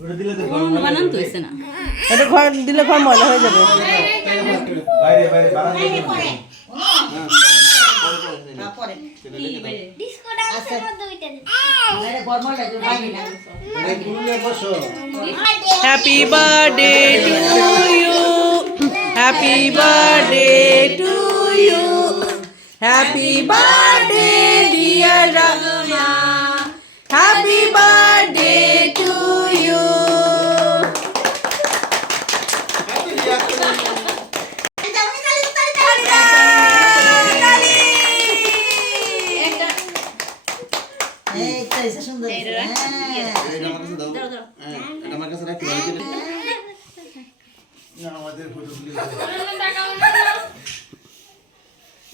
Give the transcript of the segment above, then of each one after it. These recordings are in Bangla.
ওটা দিলে তো বানান তো হইছে না। এটা ঘর দিলে ঘর ময়লা হয়ে যাবে। বাইরে বাইরে বানান দিয়ে পরে ডিসকোটা আছে মধ্যে ওইটা আরে গরম লাগে বাইরে না এটা কুলে বসো happy birthday to you, happy birthday to you, happy birthday dear Ramya, happy birthday to you. এই তো সুন্দর এটা আমার কাছে দাও এটা আমার কাছে রাখি না আমাদের ফটো তুলে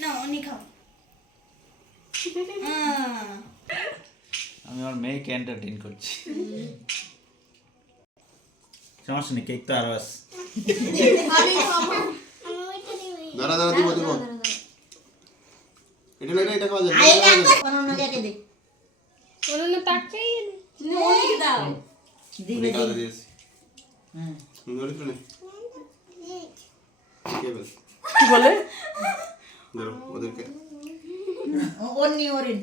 না উনি খাও আমি আমার মেয়েকে এন্টারটেইন করছি সমস্যা নেই কেক তো আরো আছে আমি খাবো আমি ওইটা দিই দাঁড়া দাঁড়া দিব দিব এটা লইলে এটা খাওয়া যাবে আই না কোন নাকে দে ওনা তাকাই অনেক দাও। দিবে খাওয়া দিয়েছি হুম ধরে তো নেই কে বল কি বলে? ধরো ওদেরকে ওনি ওরিন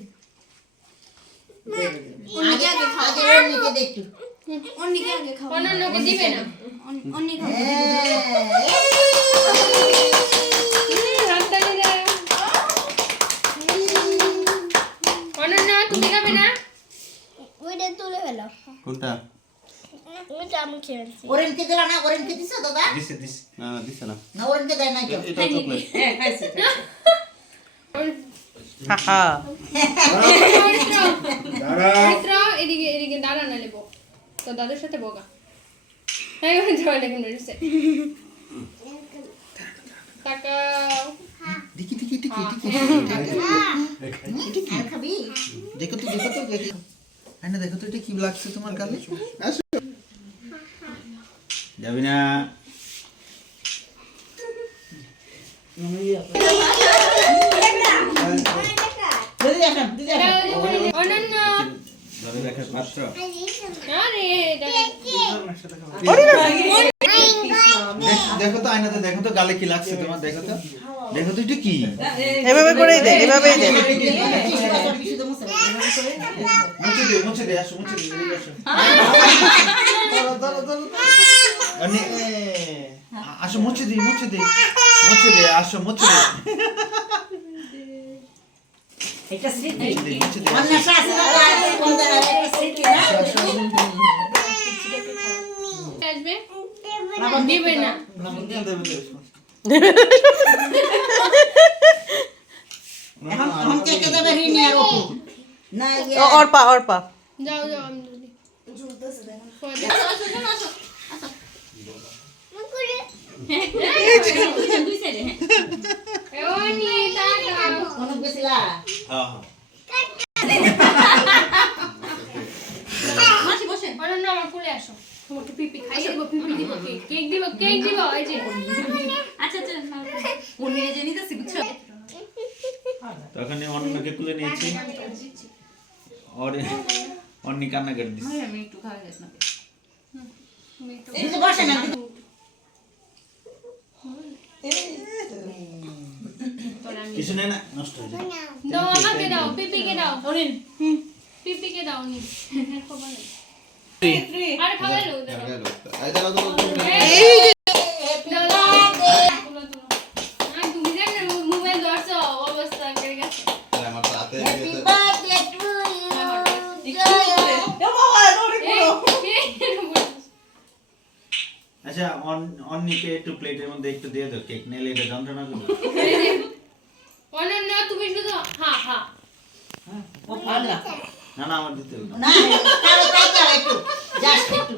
আগে আগে খাও আগে ওনিকে দে একটু অন্যকে আগে খাও অন্যকে দিবে না অন্য খাও হাতটা নিয়ে দাও অনন্য তুমি খাবে না ওইটা তুলে ফেলো কোনটা ওইটা আমি খেয়েছি ওরিনকে দিলা না ওরিনকে দিছো দাদা দিছে দিছে না না দিছে না না ওরিনকে দেয় নাই তো এটা চকলেট হ্যাঁ খাইছে। হাহা, মিত্র এদিকে এদিকে দাঁড়া না নেবো তো দাদার সাথে বোকা হ্যাঁ ওই জয় লেখেন মেরেছে তাকাও দেখি দেখি দেখি দেখি আর খাবি দেখো তো আইনা দেখো তো এটা কি লাগছে তোমার গালে যাবি না দিদি আসেন অনন্য ধরে রাখার পাত্র আরে এটা দেখো তো আয়নাতে দেখো তো গালে কি লাগছে তোমার দেখো তো এটা কি এভাবে করেই দে, এভাবেই দে। মুছে দে আসো মুছে দে এদিকে আসো ধরো আসো মুছে দে আসো মুছে দে একটা স্মৃতি মুছে দে অন্য শাসন আর কোন জায়গায় একটা স্মৃতি না আসবে দিবে না এখন কে কে দেবে ঋণ আর ওপু না অর্পা অর্পা যাও যাও আমি দিদি দুই সাইডে হ্যাঁ। ও নি তাকাও কোন গেছিলা হ্যাঁ মাসি বসেন। অনন্য আমার কোলে আসো তোমাকে পিপি খাইয়ে দেবো পিপি দিব কেক দিব এই যে আচ্ছা আচ্ছা উনি যে নিতেছি বুঝছো। তখন অন্যকে তুলে নিয়েছি অন্য কান্না করে দিচ্ছি আমি একটু খাওয়া যাস না। দিদি বসে না কিছু নেই না নষ্ট হয়ে যায় দাও আমাকে দাও পিপিকে দাও পিপিকে দাও নি আর খাওয়ালো আই দাঁড়া দাঁড়া তুমি জানো মোবাইল ধরছো অবস্থা করে গেছে আমার হাতে হ্যাপি বার্থডে টু আচ্ছা অন্যকে একটু প্লেটের মধ্যে একটু দিয়ে দাও কেক নেলে এটা যন্ত্রণা করবে অনন্য তুমি শুধু হ্যাঁ হ্যাঁ ও পাগলা না না আমার দিতে হবে না না তাহলে তাই যাও একটু জাস্ট একটু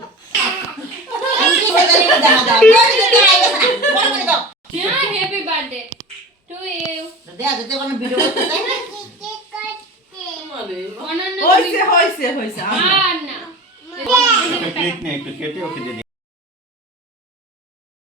আমি কি করে দাও দাও বড় করে দাও হ্যাপি বার্থডে টু ইউ দেয়া যেতে কোনো ভিডিও করতে চাই অনন্য হইছে হইছে হইছে। আর না একটা প্লেট নিয়ে একটু কেটে ওকে দিয়ে দিই।